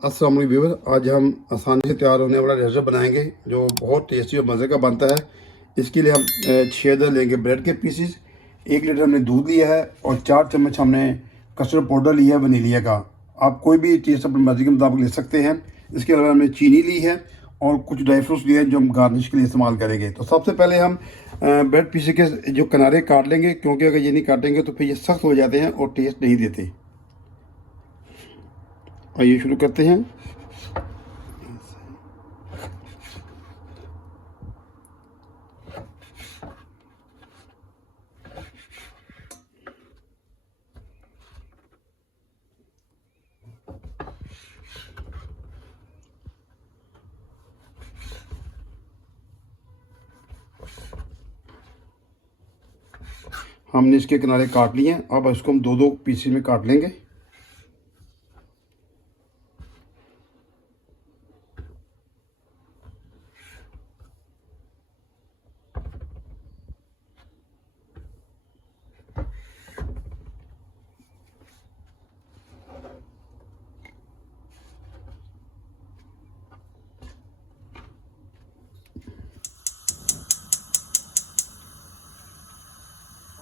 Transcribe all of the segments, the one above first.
अस्सलाम वालेकुम व्यूअर, आज हम आसानी से तैयार होने वाला डेजर्ट बनाएंगे जो बहुत टेस्टी और मज़े का बनता है। इसके लिए हम 6 लेंगे ब्रेड के पीसीस, 1 लीटर हमने दूध लिया है और 4 चम्मच हमने कस्टर्ड पाउडर लिया है वनीलिया का। आप कोई भी टेस्ट अपनी मर्ज़ी के मुताबिक ले सकते हैं। इसके अलावा हमने चीनी ली है और कुछ ड्राई फ्रूट्स लिए हैं जो हम गार्निश के लिए इस्तेमाल करेंगे। तो सबसे पहले हम ब्रेड पीसी के जो किनारे काट लेंगे, क्योंकि अगर ये नहीं काटेंगे तो फिर ये सख्त हो जाते हैं और टेस्ट नहीं देते। आइए शुरू करते हैं। हमने इसके किनारे काट लिए हैं, अब इसको हम 2-2 पीसेस में काट लेंगे।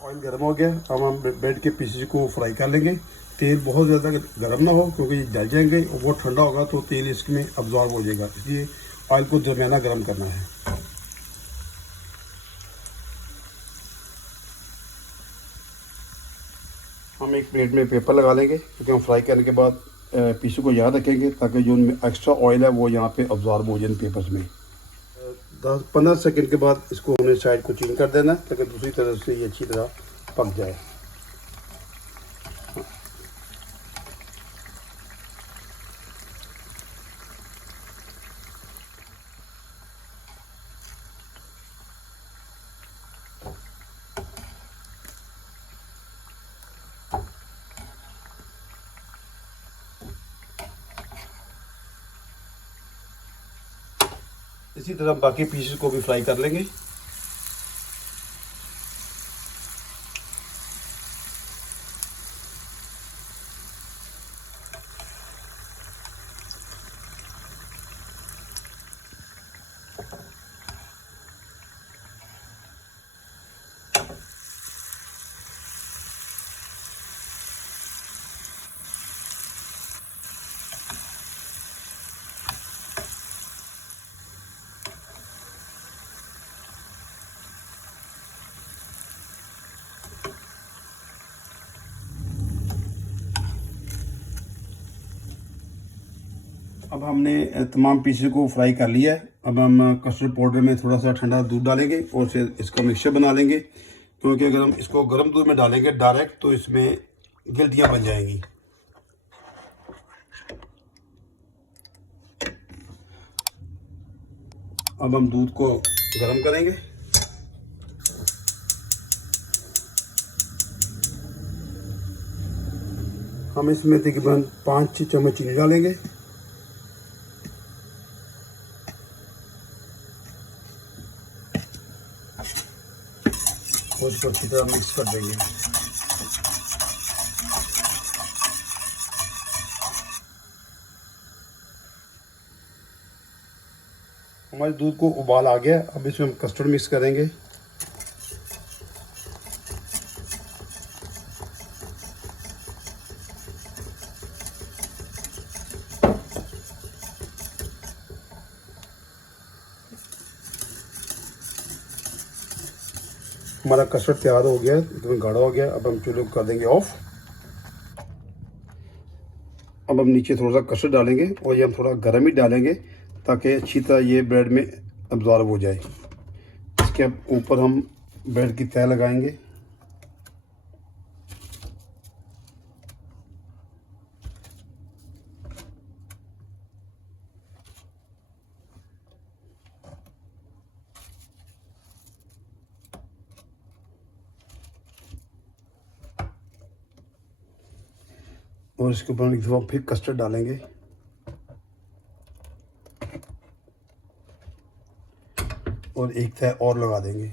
ऑयल गर्म हो गया, अब हम ब्रेड के पीसेस को फ्राई कर लेंगे। तेल बहुत ज़्यादा गर्म ना हो क्योंकि ये जल जाएंगे, और बहुत ठंडा होगा तो तेल इसमें अब्जॉर्ब हो जाएगा, इसलिए ऑयल को दरमियाना गर्म करना है। हम एक प्लेट में पेपर लगा लेंगे क्योंकि हम फ्राई करने के बाद पीसों को याद रखेंगे ताकि जो उनमें एक्स्ट्रा ऑयल है वो यहाँ पे अब्जॉर्ब हो जाए पेपर्स में। 10-15 सेकंड के बाद इसको हमने साइड को चेंज कर देना ताकि दूसरी तरफ से ये अच्छी तरह पक जाए। इसी तरह बाकी पीसेस को भी फ्राई कर लेंगे। अब हमने तमाम पीसेस को फ्राई कर लिया है। अब हम कस्टर्ड पाउडर में थोड़ा सा ठंडा दूध डालेंगे और फिर इसका मिक्सचर बना लेंगे, क्योंकि अगर हम इसको गर्म दूध में डालेंगे डायरेक्ट तो इसमें गिल्टियाँ बन जाएंगी। अब हम दूध को गर्म करेंगे। हम इसमें तकरीबन 5-6 चम्मच चीनी डालेंगे और इसको अच्छी तरह मिक्स कर देंगे। हमारे दूध को उबाल आ गया, अब इसमें हम कस्टर्ड मिक्स करेंगे। हमारा कस्टर्ड तैयार हो गया, एकदम गाढ़ा हो गया। अब हम चूल्हे को कर देंगे ऑफ। अब हम नीचे थोड़ा सा कस्टर्ड डालेंगे और ये हम थोड़ा गर्म ही डालेंगे ताकि अच्छी तरह ये ब्रेड में अब्जॉर्ब हो जाए। इसके ऊपर हम ब्रेड की तह लगाएंगे। और इसके ऊपर एक दफ़ा फिर कस्टर्ड डालेंगे। और एक तह और लगा देंगे।